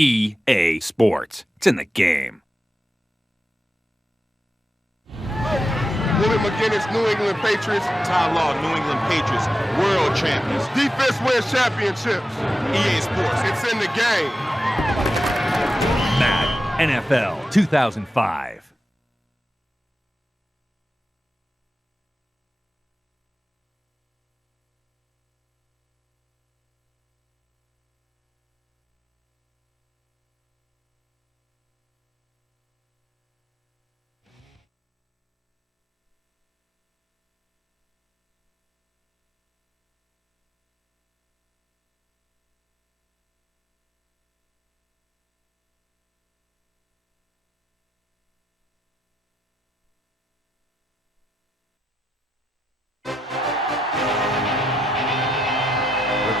EA Sports. It's in the game. Willie McGinnis, New England Patriots. Ty Law, New England Patriots, world champions. Defense wins championships. EA Sports. It's in the game. Madden NFL 2005.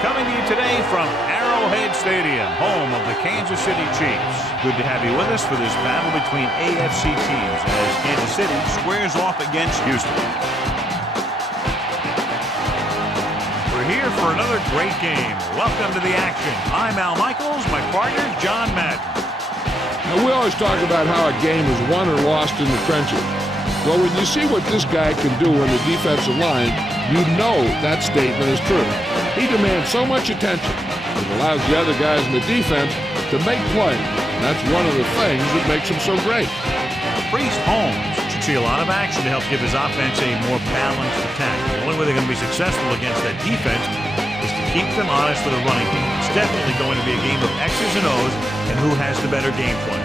Coming to you today from Arrowhead Stadium, home of the Kansas City Chiefs. Good to have you with us for this battle between AFC teams as Kansas City squares off against Houston. We're here for another great game. Welcome to the action. I'm Al Michaels, my partner, John Madden. Now, we always talk about how a game is won or lost in the trenches. Well, when you see what this guy can do on the defensive line, you know that statement is true. He demands so much attention. It allows the other guys in the defense to make plays. And that's one of the things that makes him so great. Priest Holmes should see a lot of action to help give his offense a more balanced attack. The only way they're going to be successful against that defense is to keep them honest with a running game. It's definitely going to be a game of X's and O's and who has the better game plan.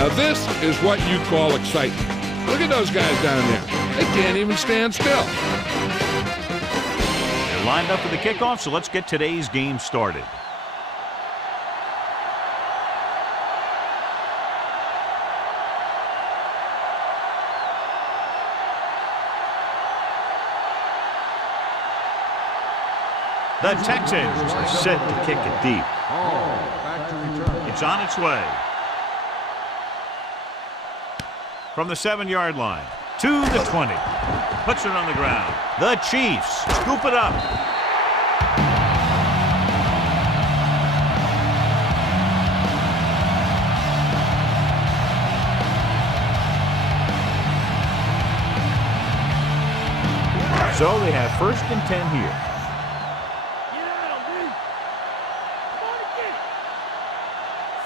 Now this is what you call excitement. Look at those guys down there. They can't even stand still. They're lined up for the kickoff, so let's get today's game started. The Texans are set to kick it deep. It's on its way. From the 7-yard line to the 20. Puts it on the ground. The Chiefs scoop it up. So they have 1st and 10 here.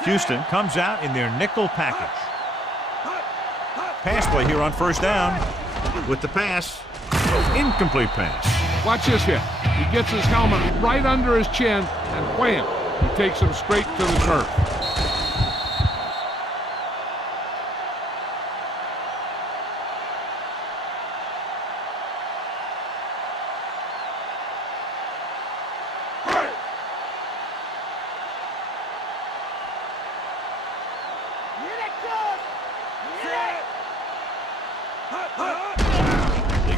Houston comes out in their nickel package. Pass play here on 1st down. With the pass, incomplete pass. Watch this hit. He gets his helmet right under his chin, and wham, he takes him straight to the turf.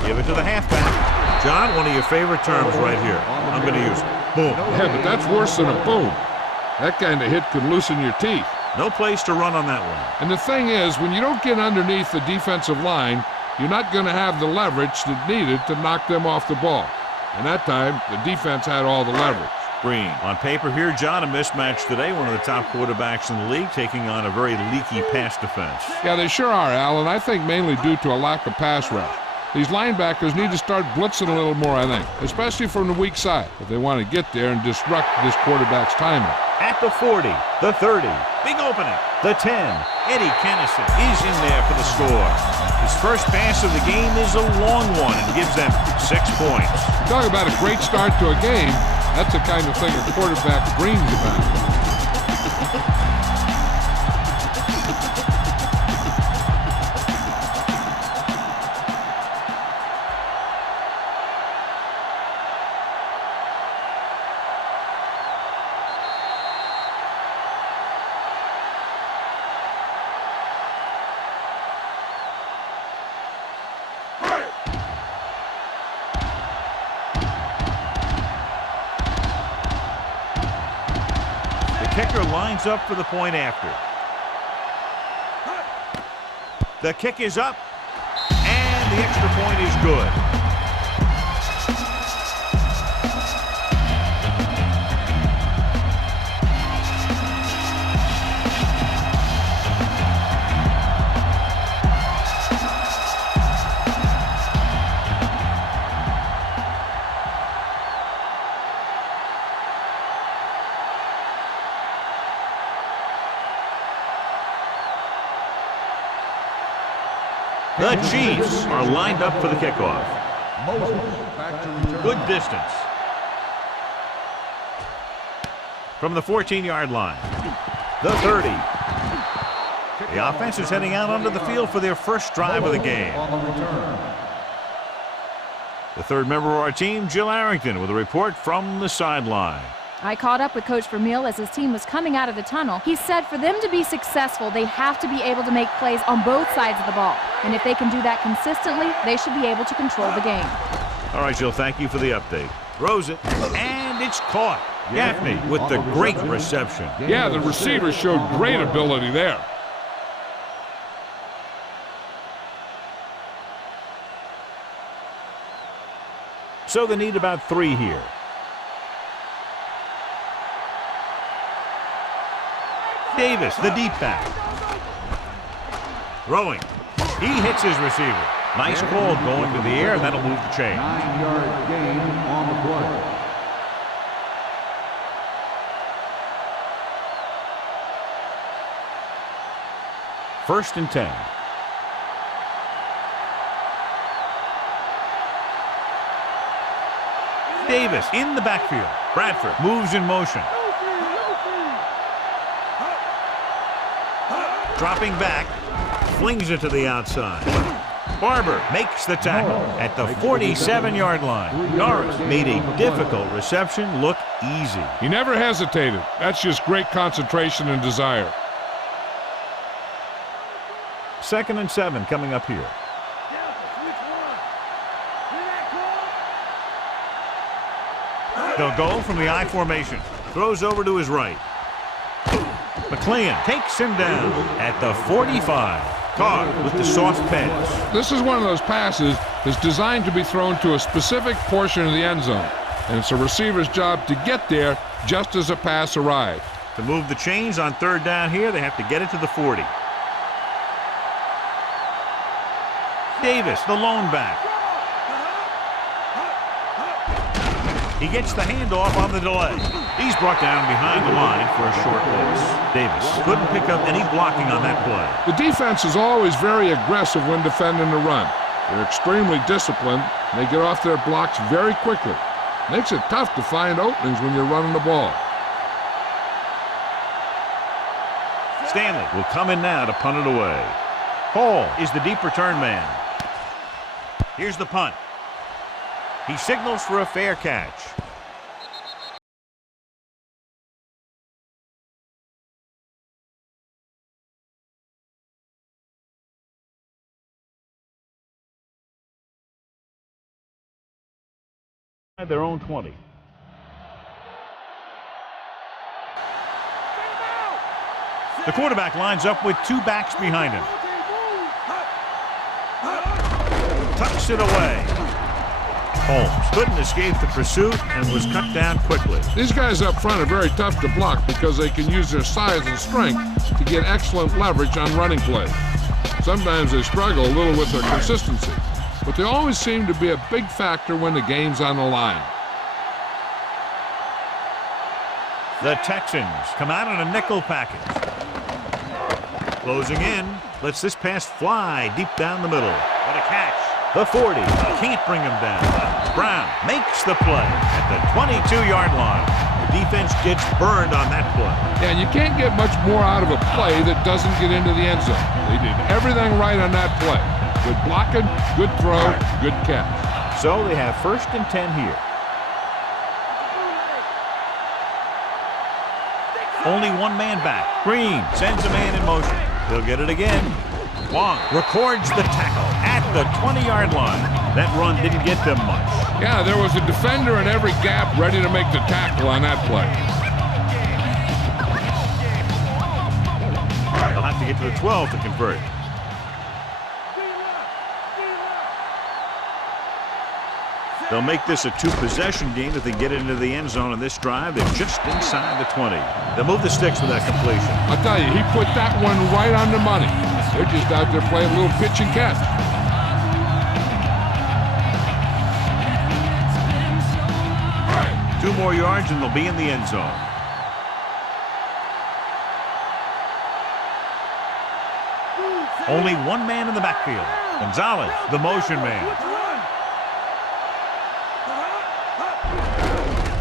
Give it to the halfback. John, one of your favorite terms right here. I'm going to use it. Boom. Yeah, but that's worse than a boom. That kind of hit could loosen your teeth. No place to run on that one. And the thing is, when you don't get underneath the defensive line, you're not going to have the leverage that needed to knock them off the ball. And that time, the defense had all the leverage. Green. On paper here, John, a mismatch today. One of the top quarterbacks in the league taking on a very leaky pass defense. Yeah, they sure are, Al, and I think mainly due to a lack of pass rush. These linebackers need to start blitzing a little more, I think, especially from the weak side, if they want to get there and disrupt this quarterback's timing. At the 40, the 30, big opening, the 10. Eddie Kennison is in there for the score. His first pass of the game is a long one and gives them 6 points. Talk about a great start to a game. That's the kind of thing a quarterback dreams about. Kicker lines up for the point after. The kick is up, and the extra point is good. The Chiefs are lined up for the kickoff. Good distance. From the 14-yard line. The 30. The offense is heading out onto the field for their first drive of the game. The third member of our team, Jill Arrington, with a report from the sideline. I caught up with Coach Vermeil as his team was coming out of the tunnel. He said for them to be successful, they have to be able to make plays on both sides of the ball. And if they can do that consistently, they should be able to control the game. All right, Jill, thank you for the update. Throws it, and it's caught. Gaffney with the great reception. Yeah, the receiver showed great ability there. So they need about 3 here. Davis, the deep back. Throwing. He hits his receiver. Nice call going to the air, and that'll move the chain. 9-yard gain on the play. First and 10. Davis in the backfield. Bradford moves in motion. Dropping back, flings it to the outside. Barber makes the tackle at the 47-yard line. Norris made a difficult reception look easy. He never hesitated. That's just great concentration and desire. 2nd and 7 coming up here. They'll go from the I formation. Throws over to his right. McLean takes him down at the 45. Carr with the soft pass. This is one of those passes that's designed to be thrown to a specific portion of the end zone. And it's a receiver's job to get there just as a pass arrives. To move the chains on 3rd down here, they have to get it to the 40. Davis, the lone back. He gets the handoff on the delay. He's brought down behind the line for a short loss. Davis couldn't pick up any blocking on that play. The defense is always very aggressive when defending the run. They're extremely disciplined, and they get off their blocks very quickly. Makes it tough to find openings when you're running the ball. Stanley will come in now to punt it away. Hall is the deep return man. Here's the punt. He signals for a fair catch. Their own 20. The quarterback lines up with 2 backs behind him. Tucks it away. Holmes couldn't escape the pursuit and was cut down quickly. These guys up front are very tough to block because they can use their size and strength to get excellent leverage on running plays. Sometimes they struggle a little with their consistency, but they always seem to be a big factor when the game's on the line. The Texans come out in a nickel package. Closing in, lets this pass fly deep down the middle. What a catch. The 40, can't bring him down. Brown makes the play at the 22-yard line. The defense gets burned on that play. Yeah, and you can't get much more out of a play that doesn't get into the end zone. They did everything right on that play. Good blocking, good throw, good catch. So they have 1st and 10 here. Only 1 man back. Green sends a man in motion. He'll get it again. Wong records the tackle at the 20-yard line. That run didn't get them much. Yeah, there was a defender in every gap ready to make the tackle on that play. They'll have to get to the 12 to convert. They'll make this a 2-possession game if they get into the end zone in this drive. They're just inside the 20. They'll move the sticks with that completion. I'll tell you, he put that one right on the money. They're just out there playing a little pitch and catch. Two more yards and they'll be in the end zone. Only one man in the backfield. Gonzalez, the motion man.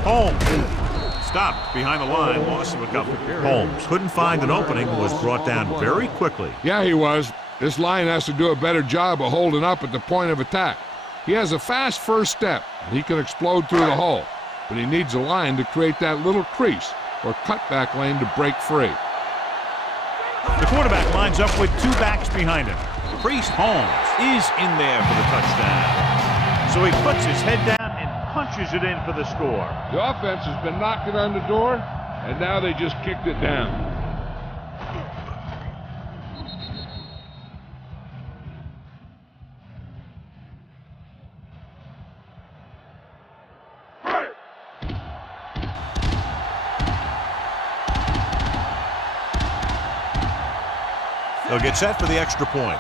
Holmes stopped behind the line, loss of a couple. Holmes couldn't find an opening, was brought down very quickly. Yeah, he was. This line has to do a better job of holding up at the point of attack. He has a fast first step, and he can explode through the hole. But he needs a line to create that little crease or cutback lane to break free. The quarterback lines up with two backs behind him. Priest Holmes is in there for the touchdown. So he puts his head down and punches it in for the score. The offense has been knocking on the door, and now they just kicked it down. They'll get set for the extra point.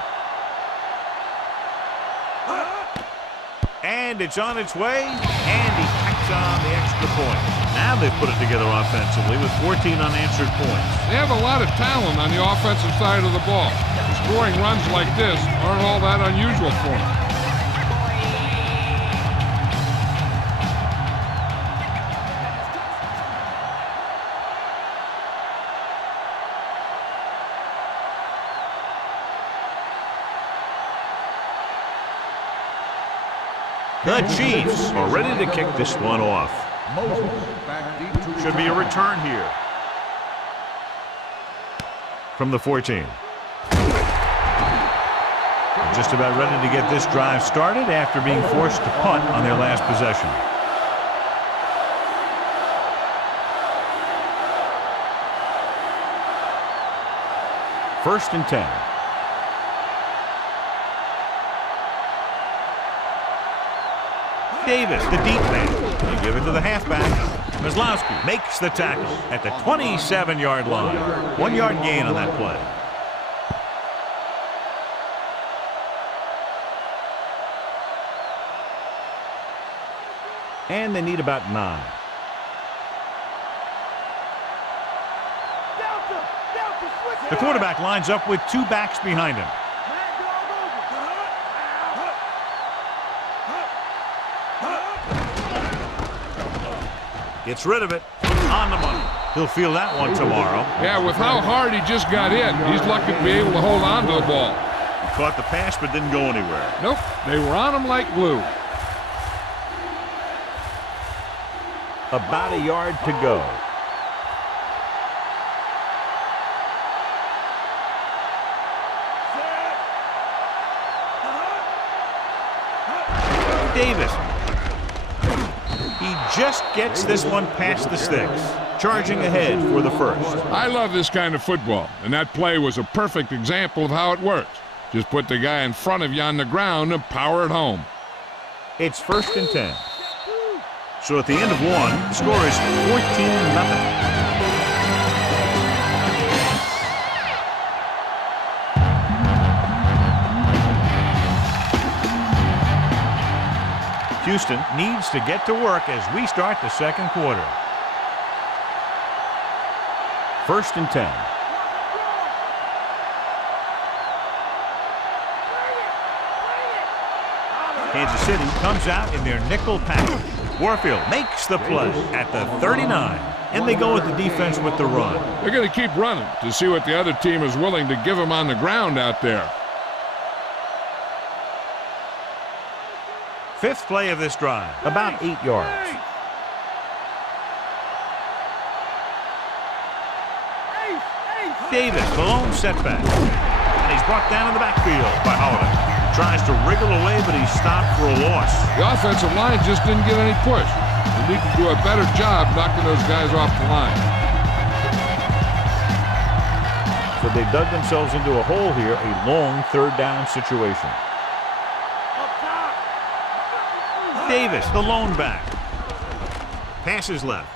And it's on its way, and he tacks on the extra point. Now they've put it together offensively with 14 unanswered points. They have a lot of talent on the offensive side of the ball. Scoring runs like this aren't all that unusual for them. The Chiefs are ready to kick this one off. Should be a return here. From the 14. Just about ready to get this drive started after being forced to punt on their last possession. First and 10. Davis, the deep man. They give it to the halfback. Maslowski makes the tackle at the 27-yard line. 1 yard gain on that play. And they need about 9. The quarterback lines up with two backs behind him. Gets rid of it. On the money. He'll feel that one tomorrow. Yeah, with how hard he just got hit, he's lucky to be able to hold on to the ball. He caught the pass but didn't go anywhere. Nope, they were on him like glue. About a yard to go. Davis. He just gets this one past the sticks. Charging ahead for the first. I love this kind of football, and that play was a perfect example of how it works. Just put the guy in front of you on the ground and power it home. It's first and 10. So at the end of one, the score is 14-0. Houston needs to get to work as we start the second quarter. First and 10. Kansas City comes out in their nickel package. Warfield makes the play at the 39, and they go with the defense with the run. They're going to keep running to see what the other team is willing to give them on the ground out there. Fifth play of this drive, about 8 yards. Davis, the lone setback. And he's brought down in the backfield by Holiday. Tries to wriggle away, but he's stopped for a loss. The offensive line just didn't get any push. They need to do a better job knocking those guys off the line. So they dug themselves into a hole here, a long third down situation. Davis, the lone back. Passes left.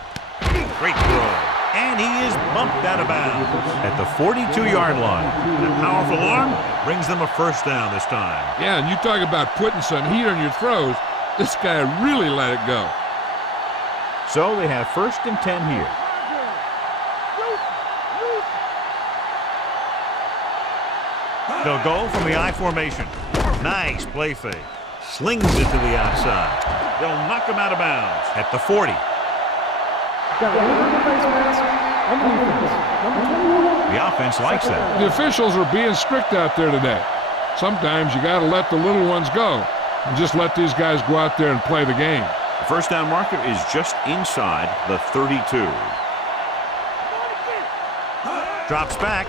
Great throw. And he is bumped out of bounds at the 42-yard line. That powerful arm brings them a first down this time. Yeah, and you talk about putting some heat on your throws. This guy really let it go. So they have first and 10 here. They'll go from the I formation. Nice play fake. Slings it to the outside. They'll knock him out of bounds at the 40. The offense likes that. The officials are being strict out there today. Sometimes you got to let the little ones go and just let these guys go out there and play the game. The first down marker is just inside the 32. Drops back.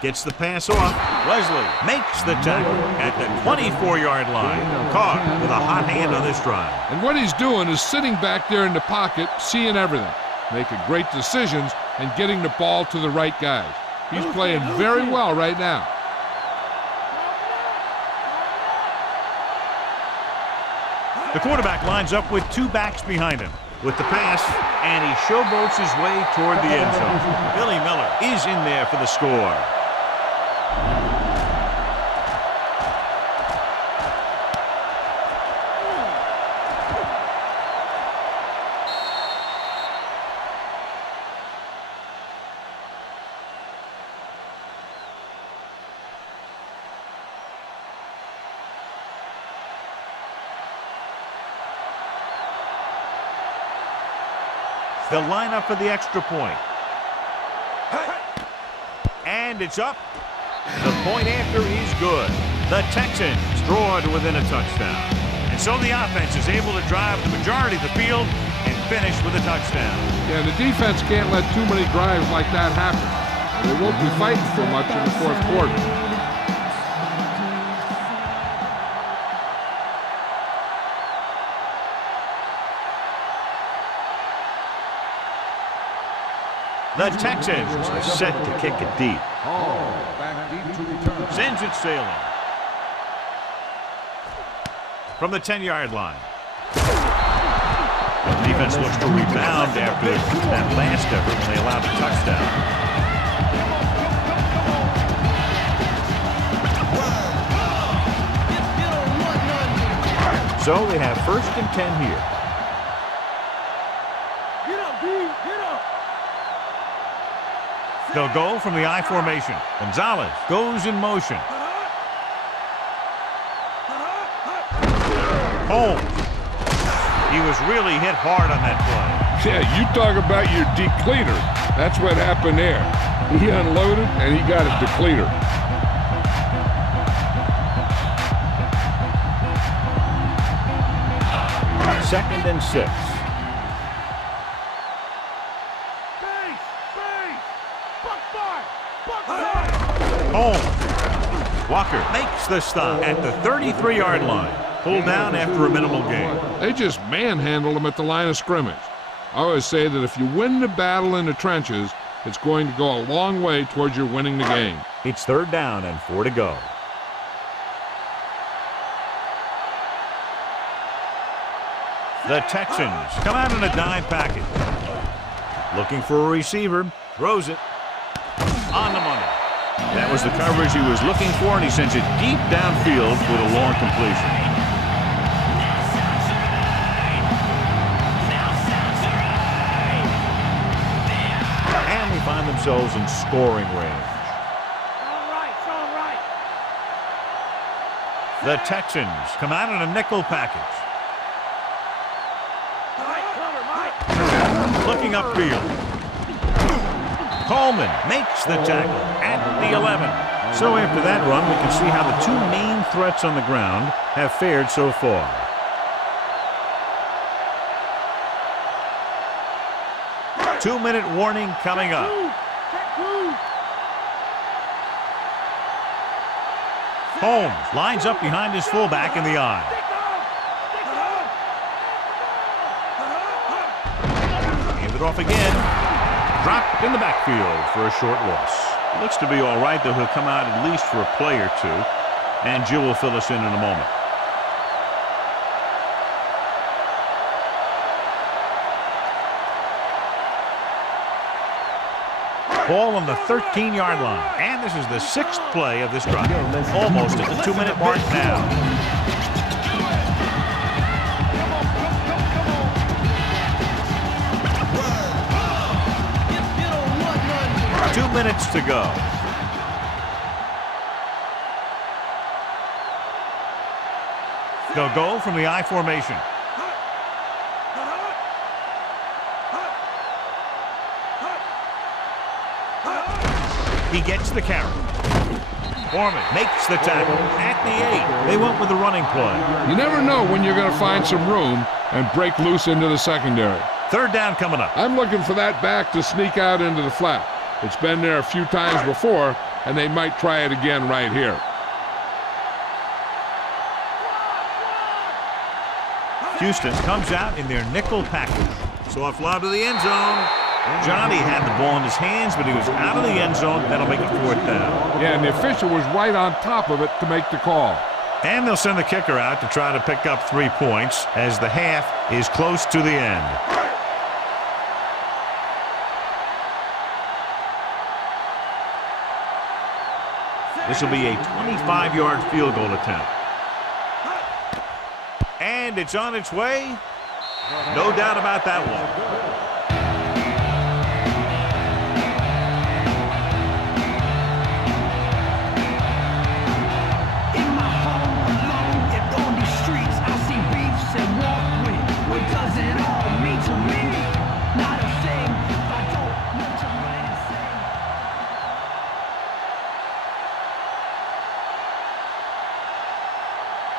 Gets the pass off. Wesley makes the tackle at the 24-yard line. Caught with a hot hand on this drive. And what he's doing is sitting back there in the pocket, seeing everything, making great decisions, and getting the ball to the right guys. He's playing very well right now. The quarterback lines up with two backs behind him with the pass, and he showboats his way toward the end zone. Billy Miller is in there for the score. They'll line up for the extra point. And it's up. The point after is good. The Texans draw to within a touchdown. And so the offense is able to drive the majority of the field and finish with a touchdown. Yeah, the defense can't let too many drives like that happen. They won't be fighting so much in the fourth quarter. The Texans are set to kick it deep. Sends it sailing. From the 10-yard line. The defense looks to rebound after that last effort when they allowed the touchdown. So they have 1st and 10 here. They'll go from the I formation. Gonzalez goes in motion. Holmes. He was really hit hard on that play. Yeah, you talk about your depleter. That's what happened there. He unloaded, and he got a depleter. Second and 6. Holmes. Walker makes the stop at the 33-yard line. Pulled down after a minimal gain. They just manhandled him at the line of scrimmage. I always say that if you win the battle in the trenches, it's going to go a long way towards your winning the game. It's 3rd down and 4 to go. The Texans come out in a dime package. Looking for a receiver. Throws it. On the money. That was the coverage he was looking for, and he sends it deep downfield with a long completion. And they find themselves in scoring range. The Texans come out in a nickel package. Looking upfield. Coleman makes the tackle at the 11. So after that run, we can see how the two main threats on the ground have fared so far. Two-minute warning coming up. Holmes lines up behind his fullback in the I. Hand it off again. Dropped in the backfield for a short loss. Looks to be all right, though he'll come out at least for a play or two. And Jill will fill us in a moment. Ball on the 13-yard line. And this is the 6th play of this drive. Almost at the 2-minute mark now. 2 minutes to go. They'll go from the I formation. He gets the carry. Foreman makes the tackle at the 8. They went with the running play. You never know when you're going to find some room and break loose into the secondary. Third down coming up. I'm looking for that back to sneak out into the flat. It's been there a few times before, and they might try it again right here. Houston comes out in their nickel package. Soft lob to the end zone. Johnny had the ball in his hands, but he was out of the end zone. That'll make it 4th down. Yeah, and the official was right on top of it to make the call. And they'll send the kicker out to try to pick up 3 points as the half is close to the end. This will be a 25-yard field goal attempt. And it's on its way. No doubt about that one.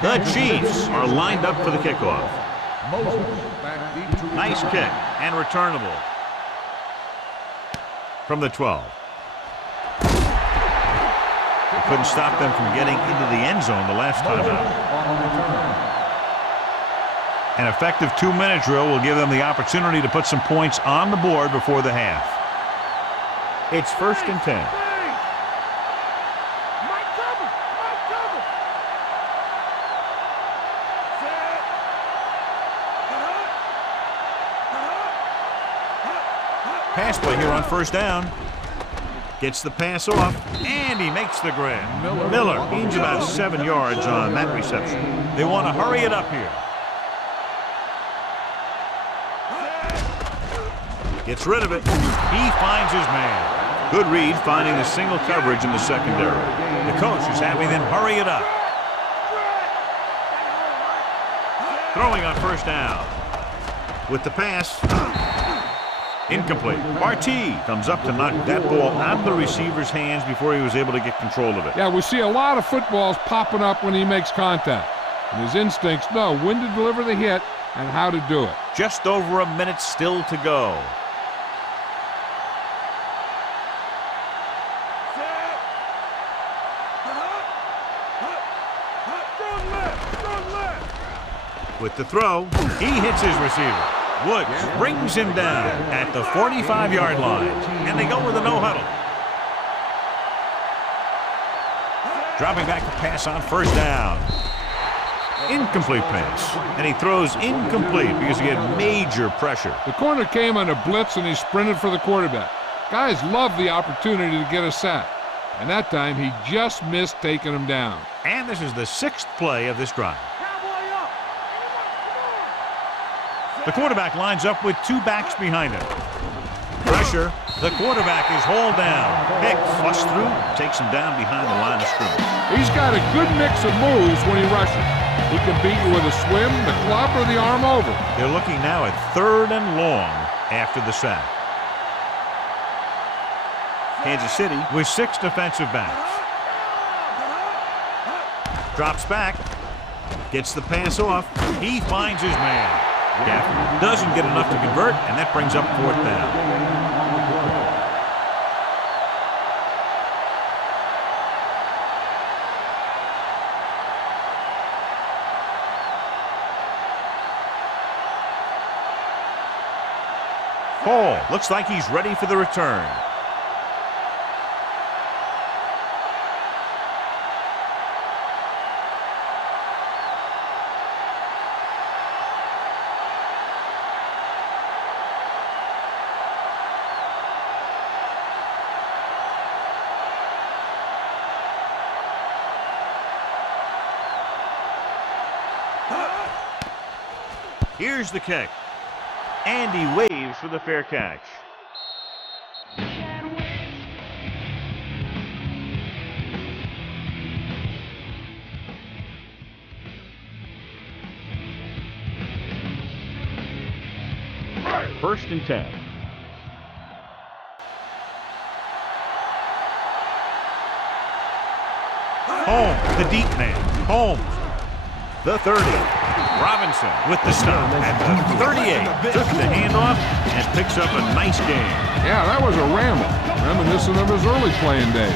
The Chiefs are lined up for the kickoff. Nice kick and returnable from the 12. They couldn't stop them from getting into the end zone the last time out. An effective 2-minute drill will give them the opportunity to put some points on the board before the half. It's 1st and 10. Pass play here on 1st down. Gets the pass off, and he makes the grab. Miller gains about 7 yards on that reception. They want to hurry it up here. Gets rid of it. He finds his man. Good read finding the single coverage in the secondary. The coach is having them hurry it up. Throwing on 1st down. With the pass. Incomplete. Barty comes up to knock that ball out of the receiver's hands before he was able to get control of it. Yeah, we see a lot of footballs popping up when he makes contact. And his instincts know when to deliver the hit and how to do it. Just over a minute still to go. With the throw, he hits his receiver. Woods brings him down at the 45-yard line, and they go with a no-huddle. Dropping back to pass on 1st down. Incomplete pass, and he throws incomplete because he had major pressure. The corner came on a blitz, and he sprinted for the quarterback. Guys love the opportunity to get a sack, and that time he just missed taking him down. And this is the 6th play of this drive. The quarterback lines up with 2 backs behind him. Pressure. The quarterback is hauled down. Hicks busts through, takes him down behind the line of scrimmage. He's got a good mix of moves when he rushes. He can beat you with a swim, the club, or the arm over. They're looking now at 3rd and long after the sack. Kansas City with 6 defensive backs. Drops back. Gets the pass off. He finds his man. Gaffney doesn't get enough to convert, and that brings up 4th down. Hall looks like he's ready for the return. Here's the kick. And he waves for the fair catch. First and 10. Holmes, the deep man. Holmes, the 30. Robinson with the stop at the 38. Took the handoff and picks up a nice gain. Yeah, that was a ramble. Reminiscent of his early playing days.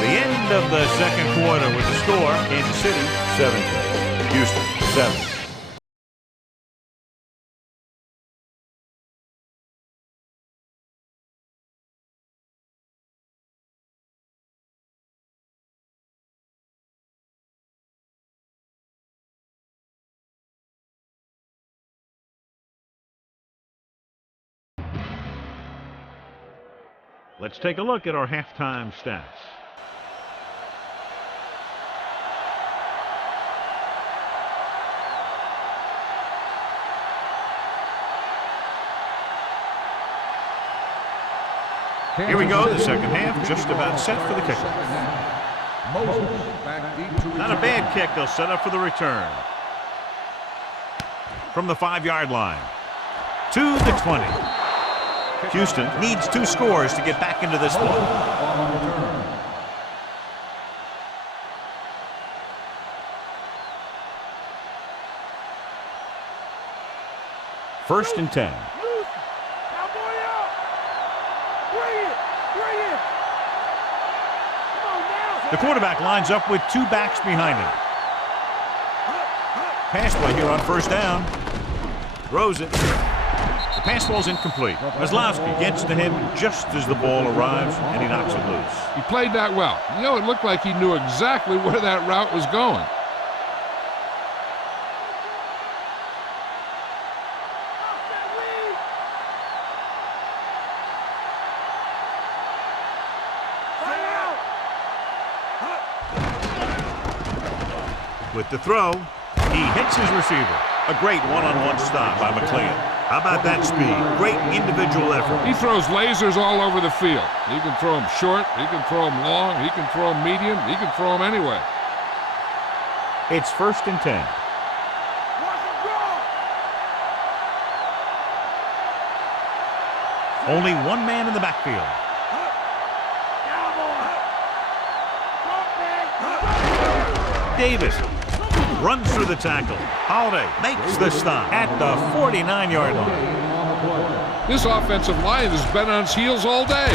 The end of the second quarter with the score, Kansas City 7, Houston 7. Let's take a look at our halftime stats. Here we go, the second half, just about set for the kickoff. Not a bad kick, they'll set up for the return. From the 5-yard line to the 20. Houston needs 2 scores to get back into this one. First and 10. The quarterback lines up with 2 backs behind him. Pass play here on first down. Throws it. The pass ball's incomplete. Maslowski gets to him just as the ball arrives, and he knocks it loose. He played that well. You know, it looked like he knew exactly where that route was going. With the throw, he hits his receiver. A great one-on-one stop by McLean. How about that speed? Great individual effort. He throws lasers all over the field. He can throw them short, he can throw them long, he can throw them medium, he can throw them anyway. It's first and 10. Only one man in the backfield. Davis runs through the tackle. Holiday makes the stop at the 49-yard line. This offensive line has been on its heels all day.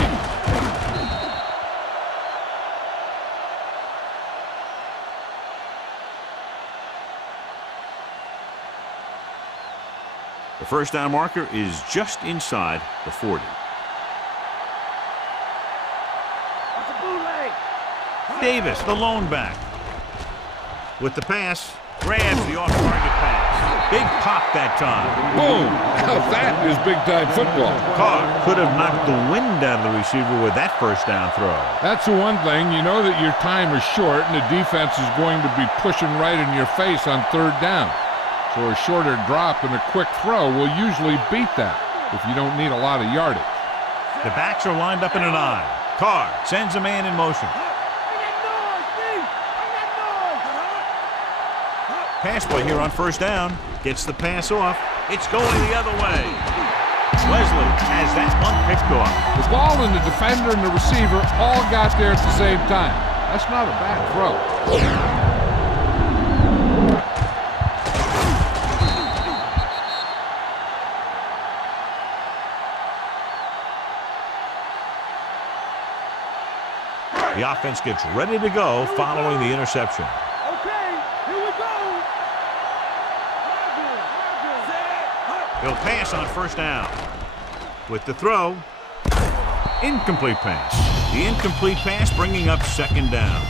The first down marker is just inside the 40. Davis, the lone back. With the pass, grabs the off-target pass. Big pop that time. Boom! Now that is big-time football. Carr could have knocked the wind out of the receiver with that first down throw. That's the one thing. You know that your time is short and the defense is going to be pushing right in your face on third down. So a shorter drop and a quick throw will usually beat that if you don't need a lot of yardage. The backs are lined up in an eye. Carr sends a man in motion. Pass play here on first down. Gets the pass off. It's going the other way. Wesley has that one picked off. The ball and the defender and the receiver all got there at the same time. That's not a bad throw. The offense gets ready to go following the interception. He'll pass on first down. With the throw, incomplete pass. The incomplete pass bringing up second down.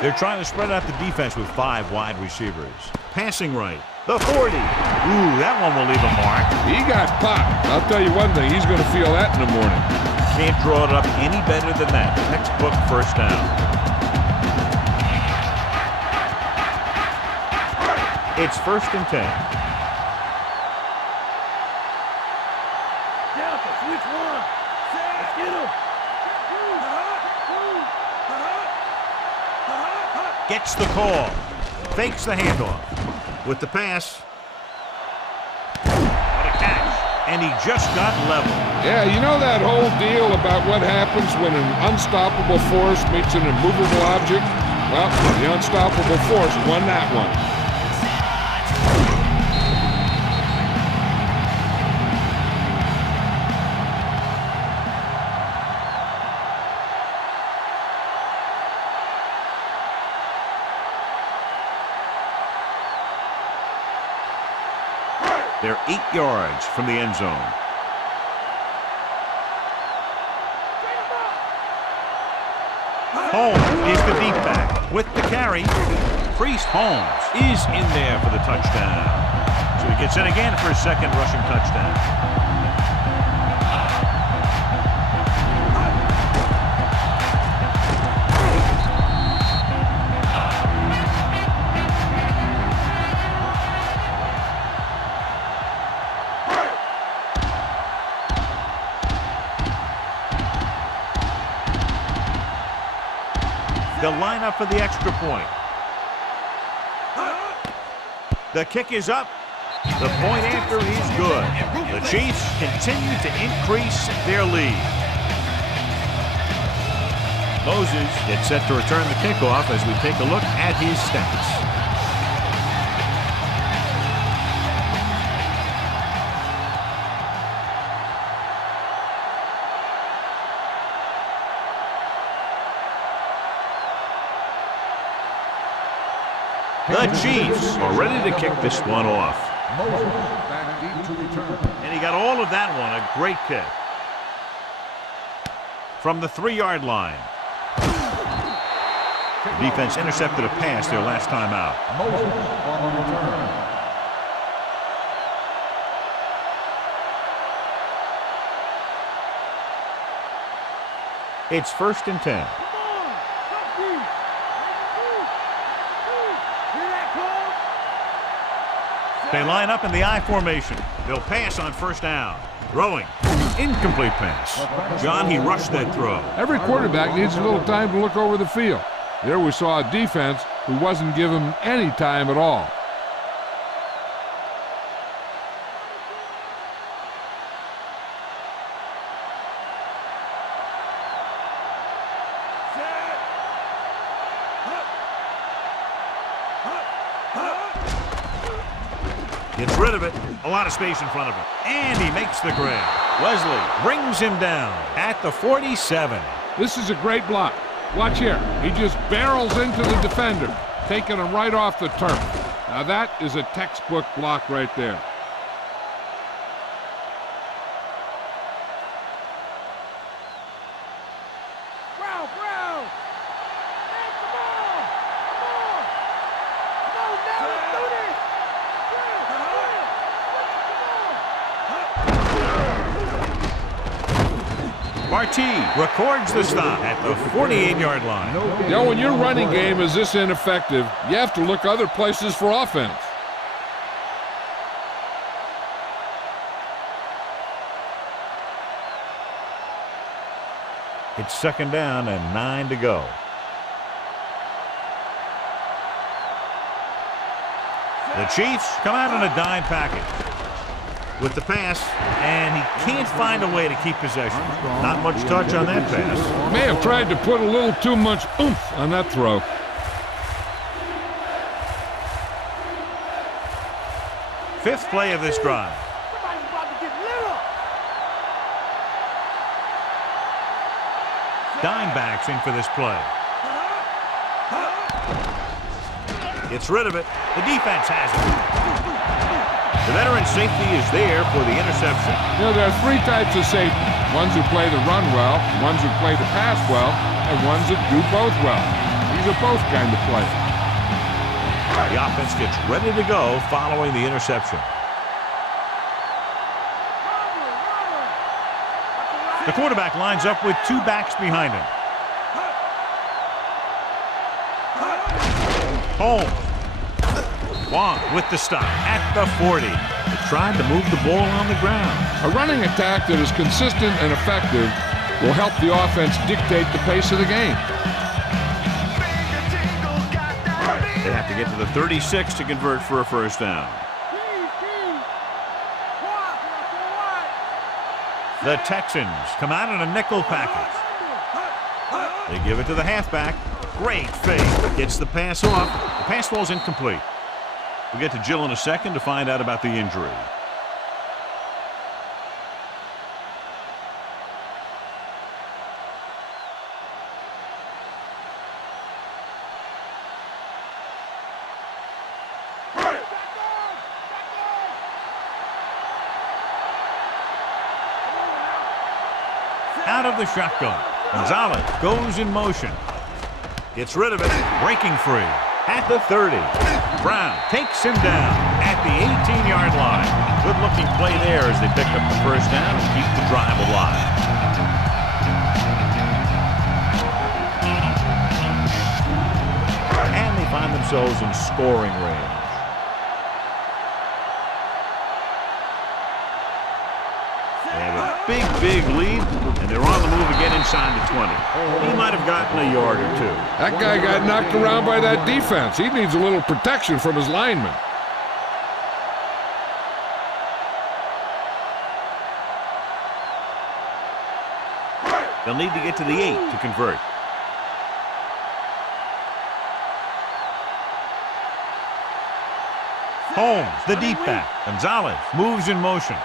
They're trying to spread out the defense with 5 wide receivers. Passing right. The 40. Ooh, that one will leave a mark. He got popped. I'll tell you one thing, he's going to feel that in the morning. Can't draw it up any better than that. Textbook first down. It's 1st and 10. Gets the call. Fakes the handoff. With the pass. What a catch. And he just got level. Yeah, you know that whole deal about what happens when an unstoppable force meets an immovable object? Well, the unstoppable force won that one. They're 8 yards from the end zone. Holmes is the deep back with the carry. Priest Holmes is in there for the touchdown. So he gets in again for his 2nd rushing touchdown. They'll line up for the extra point. The kick is up. The point after is good. The Chiefs continue to increase their lead. Moses gets set to return the kickoff as we take a look at his stats. The Chiefs are ready to kick this one off. And he got all of that one, a great kick. From the 3-yard line. The defense intercepted a pass their last time out. It's 1st and 10. They line up in the I formation. They'll pass on 1st down. Throwing. Incomplete pass. John, he rushed that throw. Every quarterback needs a little time to look over the field. There we saw a defense who wasn't given any time at all. Gets rid of it. A lot of space in front of him. And he makes the grab. Wesley brings him down at the 47. This is a great block. Watch here. He just barrels into the defender, taking him right off the turf. Now that is a textbook block right there. Marti records the stop at the 48-yard line. You know, when your running game is this ineffective, you have to look other places for offense. It's 2nd down and 9 to go. The Chiefs come out in a dime package with the pass, and he can't find a way to keep possession. Not much touch on that pass. May have tried to put a little too much oomph on that throw. Fifth play of this drive. Dime backs in for this play. Gets rid of it. The defense has it. The veteran safety is there for the interception. You know, there are 3 types of safety. Ones who play the run well, ones who play the pass well, and ones that do both well. These are both kind of players. The offense gets ready to go following the interception. The quarterback lines up with 2 backs behind him. Holmes Wong with the stop at the 40. They tried to move the ball on the ground. A running attack that is consistent and effective will help the offense dictate the pace of the game. They have to get to the 36 to convert for a first down. The Texans come out in a nickel package. They give it to the halfback. Great fake. Gets the pass off. The pass ball's incomplete. We'll get to Jill in a second to find out about the injury. Out of the shotgun. Gonzalez goes in motion. Gets rid of it. Breaking free. At the 30. Brown takes him down at the 18-yard line. Good-looking play there as they pick up the first down and keep the drive alive. And they find themselves in scoring range. Big lead, and they're on the move again inside the 20. He might have gotten a yard or two. That guy got knocked around by that defense. He needs a little protection from his linemen. They'll need to get to the 8 to convert. Holmes, the deep back. Gonzalez moves in motion.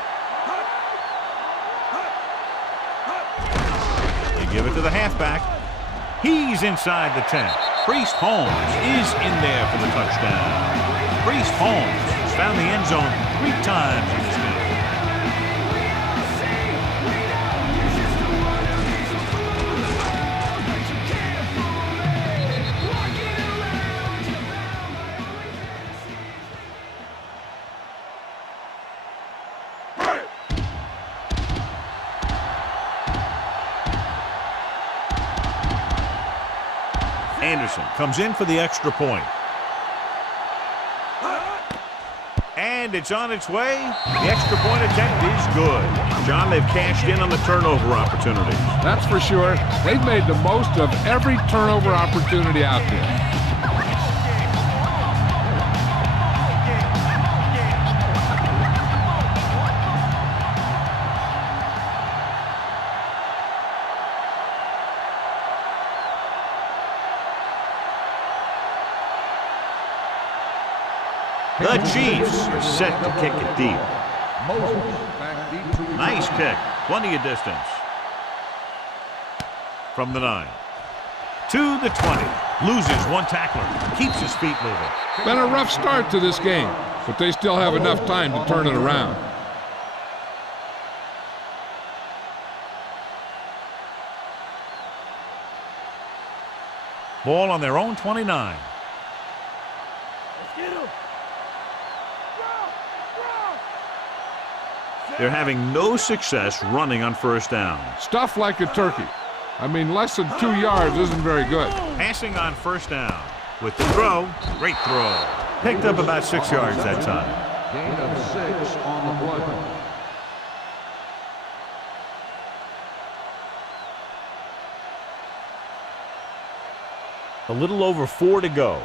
Give it to the halfback. He's inside the 10. Priest Holmes is in there for the touchdown. Priest Holmes has found the end zone 3 times in this game. Anderson comes in for the extra point. And it's on its way. The extra point attempt is good. John, they've cashed in on the turnover opportunities. That's for sure. They've made the most of every turnover opportunity out there. The Chiefs are set to kick it deep. Nice kick. Plenty of distance. From the 9. To the 20. Loses one tackler. Keeps his feet moving. Been a rough start to this game, but they still have enough time to turn it around. Ball on their own 29. They're having no success running on first down. Stuff like a turkey. I mean, less than 2 yards isn't very good. Passing on first down. With the throw, great throw. Picked up about 6 yards that time. Gain of 6 on the play. A little over 4 to go.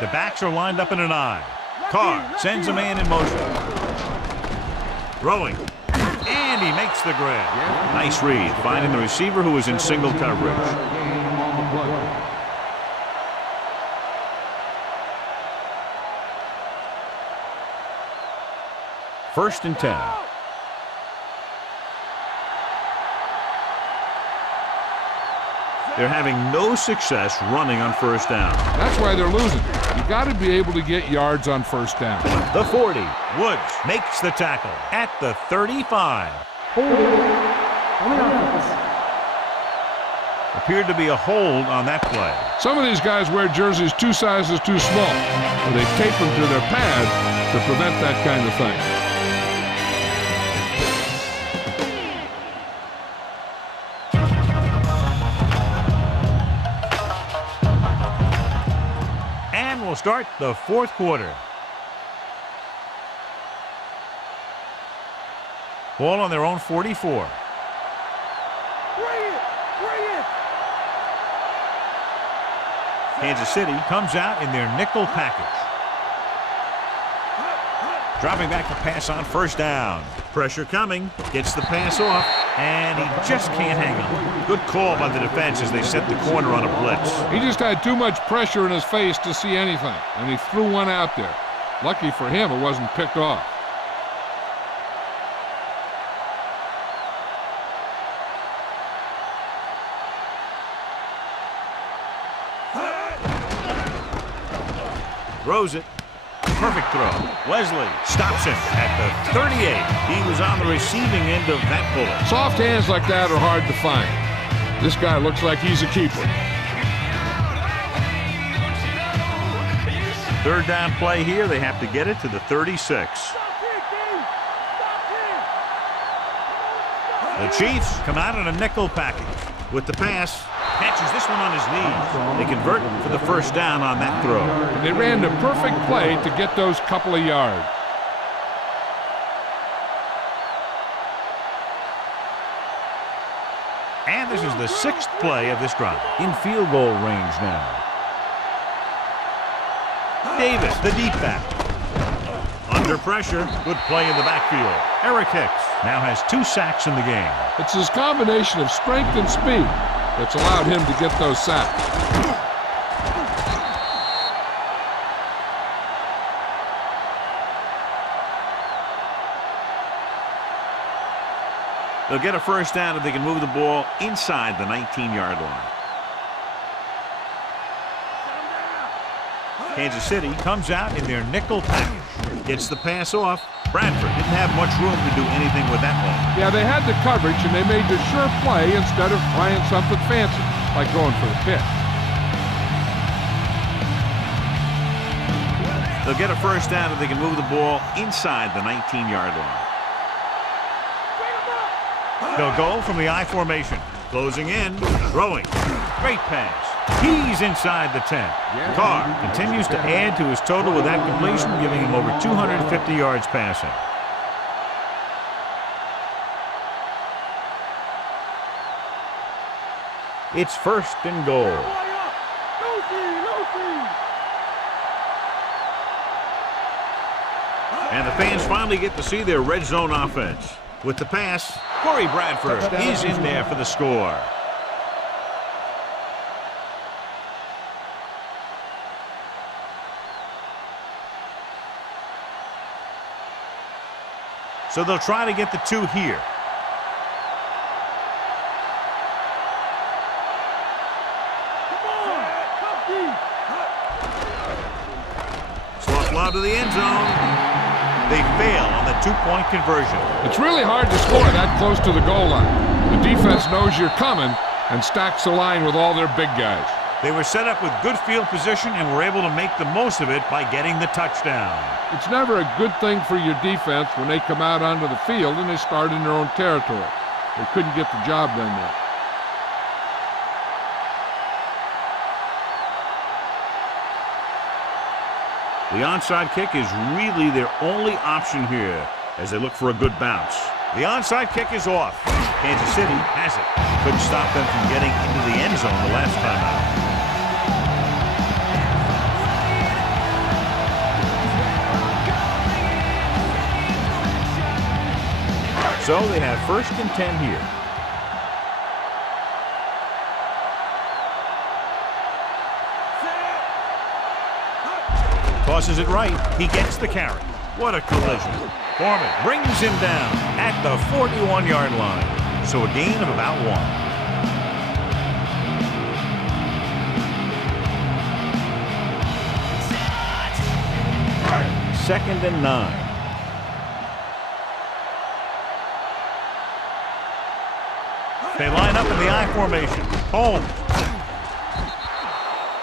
The backs are lined up in an I. Carr sends a man in motion. Throwing. And he makes the grab. Nice read, finding the receiver who was in single coverage. First and 10. They're having no success running on first down. That's why they're losing. You got to be able to get yards on first down. The 40. Woods makes the tackle at the 35. Appeared to be a hold on that play. Some of these guys wear jerseys 2 sizes too small, or they tape them to their pads to prevent that kind of thing. And we'll start the fourth quarter. Ball on their own 44. Kansas City comes out in their nickel package. Dropping back to pass on first down. Pressure coming. Gets the pass off. And he just can't hang on. Good call by the defense as they set the corner on a blitz. He just had too much pressure in his face to see anything, and he threw one out there. Lucky for him, it wasn't picked off. Throws it. Perfect throw. Wesley stops him at the 38. He was on the receiving end of that bullet. Soft hands like that are hard to find. This guy looks like he's a keeper. Third down play here. They have to get it to the 36. The Chiefs come out in a nickel package. With the pass, catches this one on his knees. They convert for the first down on that throw. And they ran the perfect play to get those couple of yards. And this is the sixth play of this drive. In field goal range now. Davis, the deep back. Under pressure. Good play in the backfield. Eric Hicks now has 2 sacks in the game. It's his combination of strength and speed that's allowed him to get those sacks. They'll get a first down if they can move the ball inside the 19-yard line. Kansas City comes out in their nickel package. Gets the pass off. Bradford didn't have much room to do anything with that one. Yeah, they had the coverage, and they made the sure play instead of trying something fancy, like going for the pick. They'll get a first down if they can move the ball inside the 19-yard line. They'll go from the I formation. Closing in, throwing. Great pass. He's inside the 10. Carr continues to add to his total with that completion, giving him over 250 yards passing. It's first and goal. And the fans finally get to see their red zone offense. With the pass, Corey Bradford is in there for the score. So they'll try to get the 2 here. Soft lob to the end zone. They fail on the 2-point conversion. It's really hard to score that close to the goal line. The defense knows you're coming and stacks the line with all their big guys. They were set up with good field position and were able to make the most of it by getting the touchdown. It's never a good thing for your defense when they come out onto the field and they start in their own territory. They couldn't get the job done there. The onside kick is really their only option here as they look for a good bounce. The onside kick is off. Kansas City has it. Couldn't stop them from getting into the end zone the last time out. So they have first and 10 here. Tosses it right. He gets the carry. What a collision. Foreman brings him down at the 41-yard line. So a gain of about 1. Second and 9. They line up in the I formation.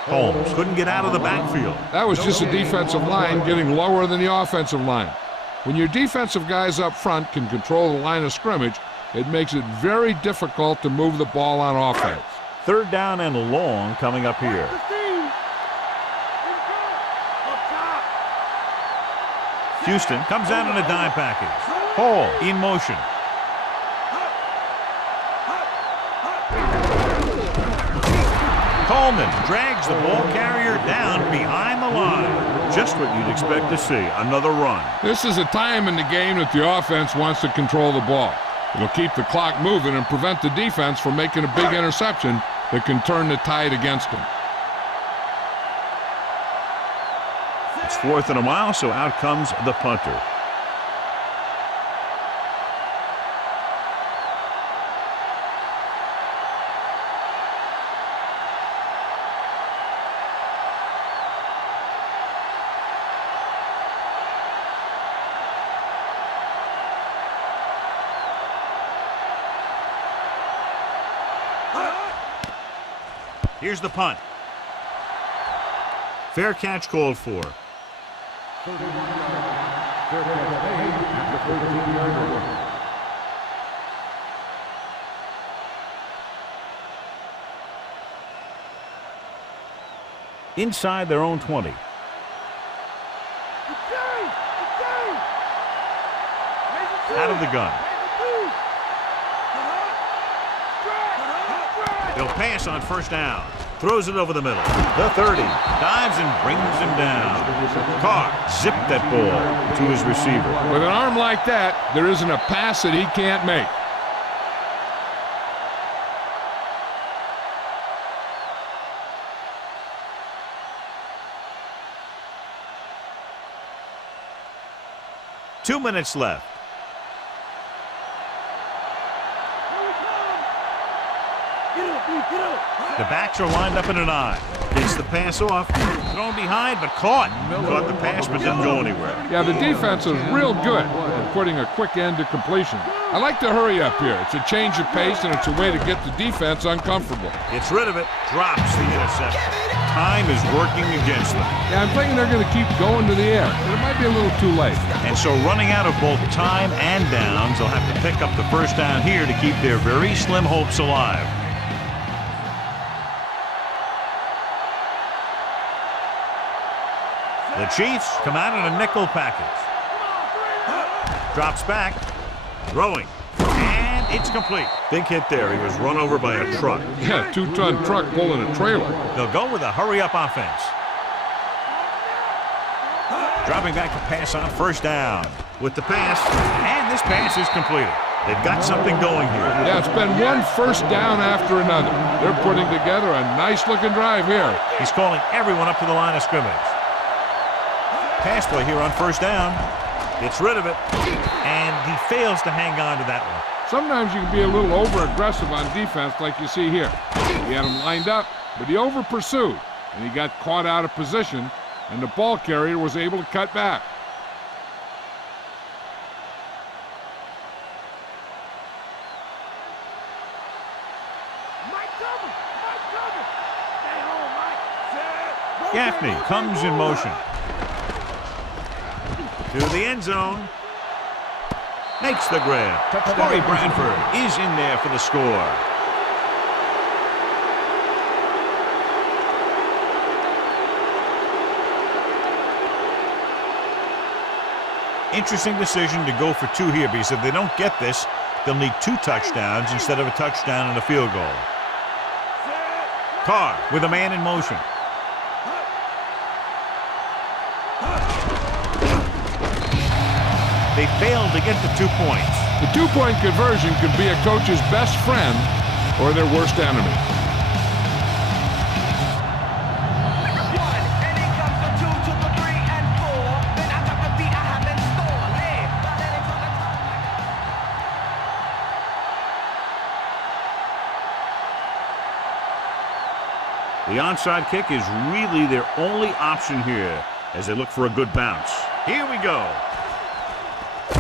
Holmes couldn't get out of the backfield. That was just a defensive line getting lower than the offensive line. When your defensive guys up front can control the line of scrimmage, it makes it very difficult to move the ball on offense. Third down and long coming up here. Houston comes out in a dime package. Hall in motion. Coleman drags the ball carrier down behind the line. Just what you'd expect to see. Another run. This is a time in the game that the offense wants to control the ball. It'll keep the clock moving and prevent the defense from making a big interception that can turn the tide against them. It's 4th and a mile, so out comes the punter. Here's the punt. Fair catch called for. Inside their own 20. Out of the gun. He'll pass on first down. Throws it over the middle. The 30. Dives and brings him down. Carr zipped that ball to his receiver. With an arm like that, there isn't a pass that he can't make. Two minutes left. The backs are lined up in an eye. Gets the pass off. Thrown behind, but caught. Caught the pass, but didn't go anywhere. Yeah, the defense is real good at putting a quick end to completion. I like to hurry up here. It's a change of pace, and it's a way to get the defense uncomfortable. Gets rid of it. Drops the interception. Time is working against them. Yeah, I'm thinking they're going to keep going to the air, but it might be a little too late. And so running out of both time and downs, they'll have to pick up the first down here to keep their very slim hopes alive. The Chiefs come out in a nickel package. Drops back. Throwing. And it's complete. Big hit there. He was run over by a truck. Yeah, 2-ton truck pulling a trailer. They'll go with a hurry-up offense. Dropping back to pass on first down. With the pass. And this pass is completed. They've got something going here. Yeah, it's been one first down after another. They're putting together a nice-looking drive here. He's calling everyone up to the line of scrimmage. Pass play here on first down. Gets rid of it. And he fails to hang on to that one. Sometimes you can be a little over-aggressive on defense like you see here. He had him lined up, but he over-pursued, and he got caught out of position, and the ball carrier was able to cut back. Gaffney comes in motion. To the end zone. Makes the grab. Corey Bradford is in there for the score. Interesting decision to go for two here, because if they don't get this, they'll need 2 touchdowns instead of a touchdown and a field goal. Carr with a man in motion. They failed to get the 2 points. The 2-point conversion could be a coach's best friend or their worst enemy. The onside kick is really their only option here as they look for a good bounce. Here we go.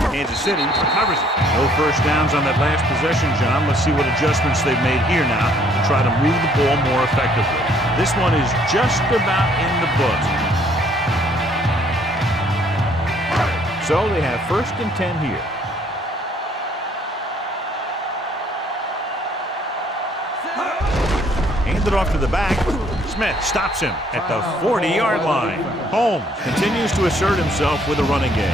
Kansas City recovers it. No first downs on that last possession, John. Let's see what adjustments they've made here now to try to move the ball more effectively. This one is just about in the books. So they have 1st and 10 here. Hand it off to the back. Smith stops him at the 40-yard line. Holmes continues to assert himself with a running game.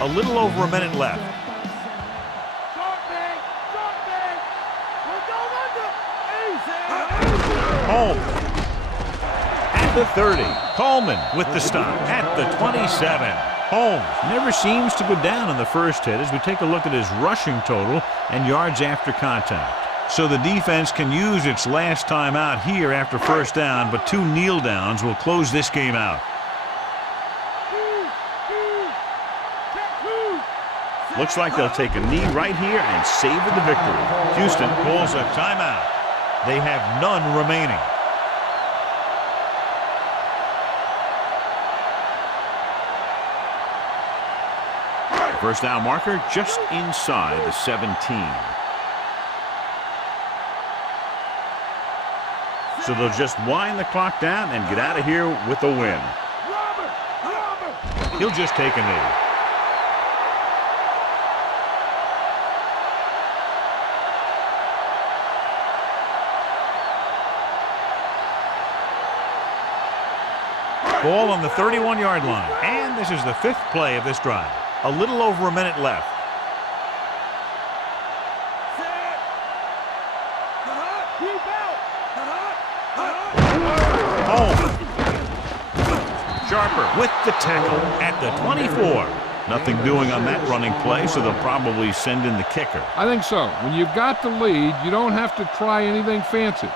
A little over a minute left. Holmes at the 30. Coleman with the stop at the 27. Holmes never seems to go down in the first hit as we take a look at his rushing total and yards after contact. So the defense can use its last time out here after first down, but 2 kneel downs will close this game out. Looks like they'll take a knee right here and savor the victory. Houston calls a timeout. They have none remaining. First down marker just inside the 17. So they'll just wind the clock down and get out of here with a win. He'll just take a knee. Ball on the 31-yard line. And this is the 5th play of this drive. A little over a minute left. Holmes. Sharper with the tackle at the 24. Nothing doing on that running play, so they'll probably send in the kicker. I think so. When you've got the lead, you don't have to try anything fancy.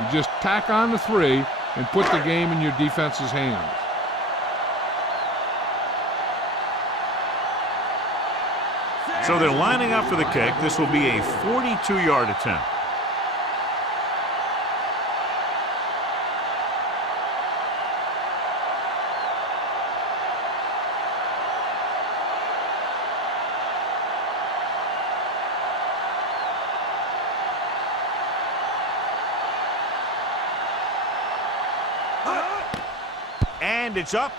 You just tack on the 3 and put the game in your defense's hands. So they're lining up for the kick. This will be a 42-yard attempt. And it's up.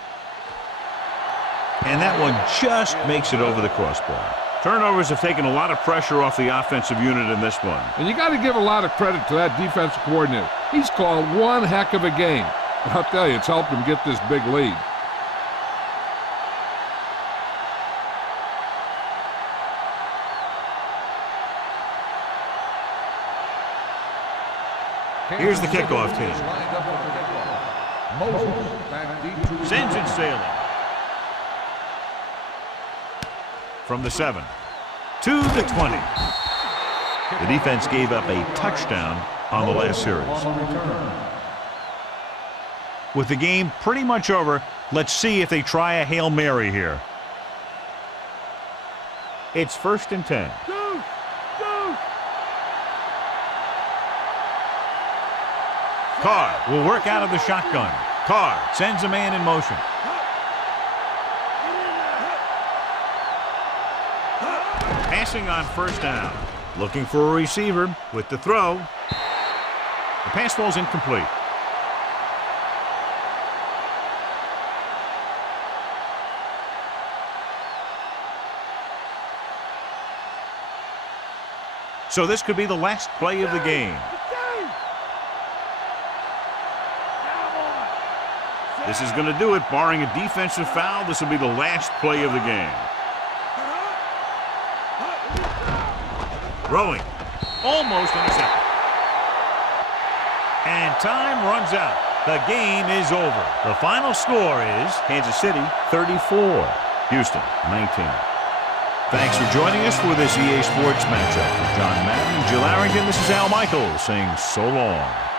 And that one just makes it over the crossbar. Turnovers have taken a lot of pressure off the offensive unit in this one. And you got to give a lot of credit to that defensive coordinator. He's called one heck of a game. I'll tell you, it's helped him get this big lead. Here's the kickoff team. Sends it sailing. From the 7 to the 20. The defense gave up a touchdown on the last series. With the game pretty much over, let's see if they try a Hail Mary here. It's 1st and 10. Carr will work out of the shotgun. Carr sends a man in motion. Passing on first down. Looking for a receiver with the throw. The pass ball's incomplete. So this could be the last play of the game. This is going to do it. Barring a defensive foul, this will be the last play of the game. Throwing. Almost intercepted. And time runs out. The game is over. The final score is Kansas City 34, Houston 19. Thanks for joining us for this EA Sports matchup. For John Madden and Jill Arrington, this is Al Michaels saying so long.